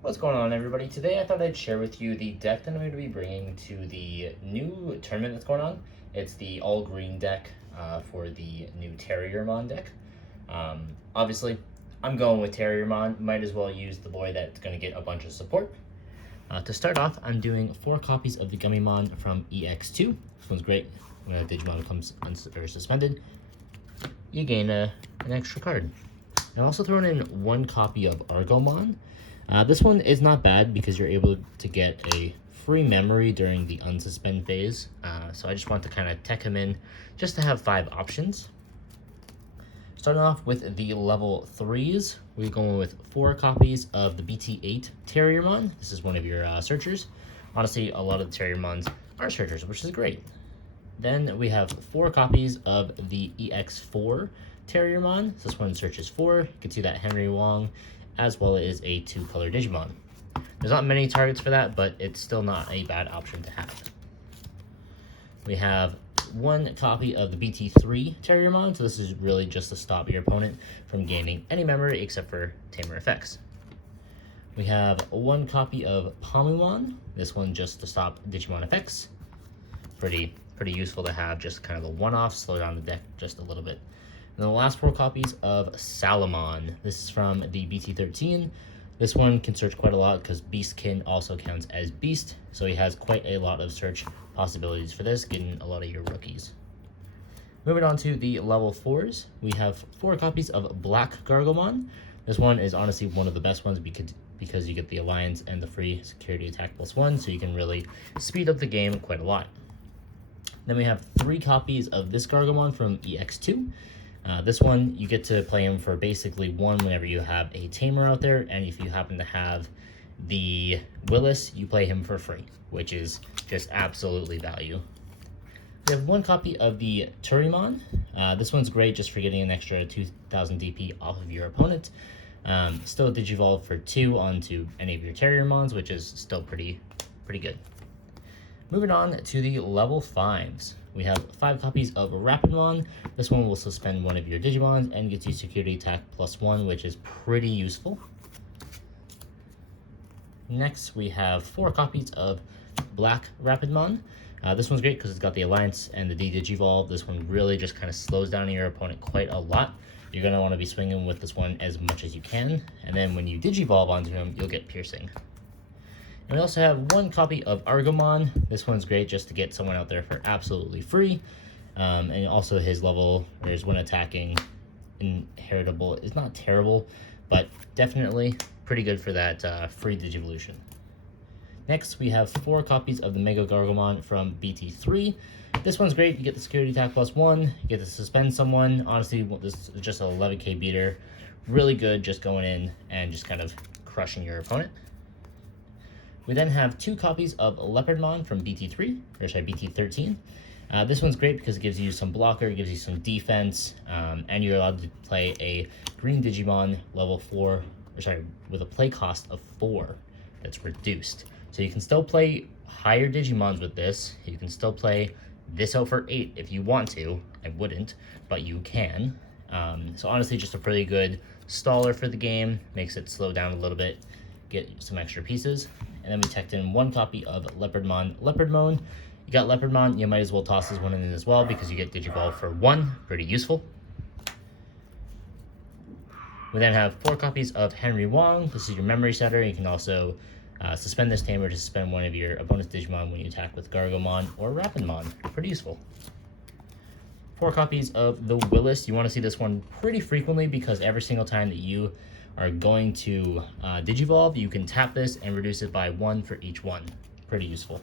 What's going on, everybody? Today I thought I'd share with you the deck that I'm going to be bringing to the new tournament that's going on. It's the all green deck for the new Terriermon deck. Obviously, I'm going with Terriermon. Might as well use the boy that's going to get a bunch of support. To start off, I'm doing 4 copies of the Gummymon from EX2. This one's great. When a Digimon comes suspended, you gain an extra card. I'm also throwing in 1 copy of Argomon. This one is not bad because you're able to get a free memory during the unsuspend phase. So I just want to kind of tech him in just to have 5 options. Starting off with the level 3s, we're going with 4 copies of the BT8 Terriermon. This is one of your searchers. Honestly, a lot of the Terriermons are searchers, which is great. Then we have 4 copies of the EX4 Terriermon. This one searches 4. You can see that Henry Wong, as well as a 2-color Digimon. There's not many targets for that, but it's still not a bad option to have. We have 1 copy of the BT3 Terriermon, so this is really just to stop your opponent from gaining any memory except for Tamer effects. We have 1 copy of Palmumon. This one just to stop Digimon effects. Pretty useful to have, just kind of a one-off, slow down the deck just a little bit. And the last 4 copies of Salamon. This is from the BT13. This one can search quite a lot because Beastkin also counts as Beast, so he has quite a lot of search possibilities for this, getting a lot of your rookies. Moving on to the level 4s, we have 4 copies of Black Gargomon. This one is honestly one of the best ones because you get the Alliance and the free security attack +1, so you can really speed up the game quite a lot. Then we have 3 copies of this Gargomon from EX2. This one, you get to play him for basically 1 whenever you have a Tamer out there, and if you happen to have the Willis, you play him for free, which is just absolutely value. We have 1 copy of the Turimon. This one's great just for getting an extra 2000 DP off of your opponent. Still Digivolve for 2 onto any of your Terriermons, which is still pretty good. Moving on to the level 5s. We have 5 copies of Rapidmon. This one will suspend one of your Digimons and gets you security attack +1, which is pretty useful. Next, we have 4 copies of Black Rapidmon. This one's great because it's got the Alliance and the D-Digivolve. This one really just kind of slows down your opponent quite a lot. You're going to want to be swinging with this one as much as you can. And then when you Digivolve onto him, you'll get Piercing. And we also have 1 copy of Argomon. This one's great just to get someone out there for absolutely free. And also his level, or his when attacking, inheritable is not terrible, but definitely pretty good for that free Digivolution. Next, we have 4 copies of the Mega Gargomon from BT3. This one's great. You get the security attack +1. You get to suspend someone. Honestly, this is just a 11k beater. Really good just going in and just kind of crushing your opponent. We then have 2 copies of Leopardmon from BT13. This one's great because it gives you some blocker, it gives you some defense, and you're allowed to play a green Digimon level 4, with a play cost of 4 that's reduced. So you can still play higher Digimons with this. You can still play this out for 8 if you want to. I wouldn't, but you can. So honestly, just a pretty good staller for the game. Makes it slow down a little bit, get some extra pieces. And then we teched in 1 copy of Leopardmon. You got Leopardmon, you might as well toss this one in as well because you get Digivolve for 1, pretty useful. We then have 4 copies of Henry Wong. This is your memory setter. You can also suspend this Tamer to suspend one of your opponent's Digimon when you attack with Gargomon or Rapidmon. Pretty useful. 4 copies of the Willis. You want to see this one pretty frequently because every single time that you are going to Digivolve, you can tap this and reduce it by 1 for each one. Pretty useful.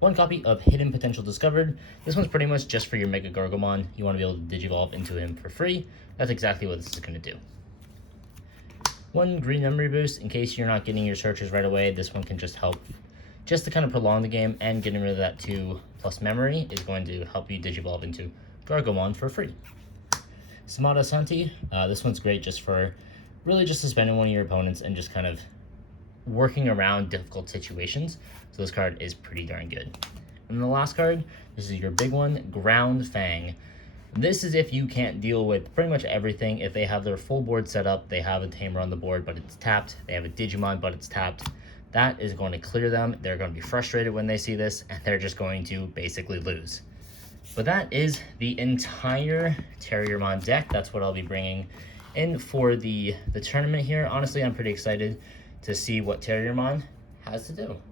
1 copy of Hidden Potential Discovered. This one's pretty much just for your Mega Gargomon. You want to be able to Digivolve into him for free. That's exactly what this is going to do. 1 green memory boost in case you're not getting your searches right away. This one can just help just to kind of prolong the game, and getting rid of that 2+ memory is going to help you Digivolve into Gargomon for free. Samada Santi, this one's great just for really just suspending one of your opponents and just kind of working around difficult situations. So this card is pretty darn good. And the last card, this is your big one, Ground Fang. This is if you can't deal with pretty much everything. If they have their full board set up, they have a tamer on the board, but it's tapped. They have a Digimon, but it's tapped. That is going to clear them. They're going to be frustrated when they see this, and they're just going to basically lose. But that is the entire Terriermon deck. That's what I'll be bringing in for the tournament here. Honestly, I'm pretty excited to see what Terriermon has to do.